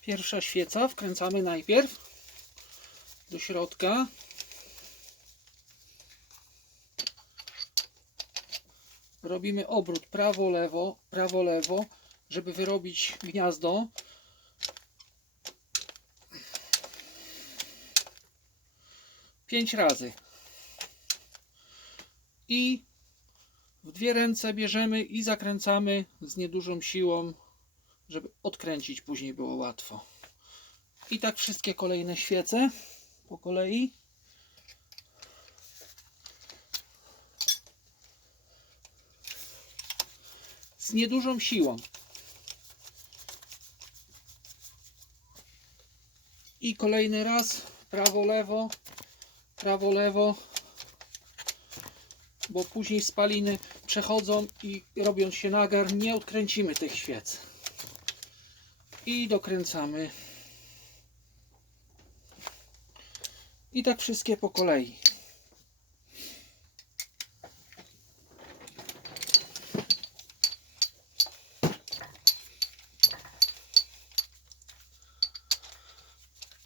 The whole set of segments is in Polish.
Pierwsza świeca wkręcamy najpierw do środka. Robimy obrót prawo-lewo, prawo-lewo, żeby wyrobić gniazdo. Pięć razy. I w dwie ręce bierzemy i zakręcamy z niedużą siłą, żeby odkręcić później było łatwo. I tak wszystkie kolejne świece po kolei. Z niedużą siłą. I kolejny raz prawo, lewo, prawo, lewo, bo później spaliny przechodzą i robiąc się nagar, nie odkręcimy tych świec. I dokręcamy. I tak wszystkie po kolei.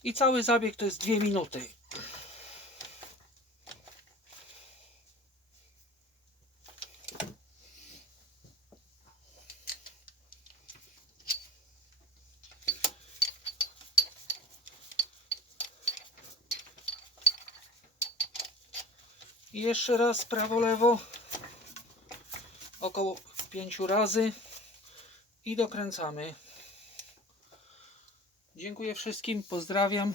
I cały zabieg to jest 2 minuty. I jeszcze raz prawo, lewo. Około 5 razy. I dokręcamy. Dziękuję wszystkim, pozdrawiam.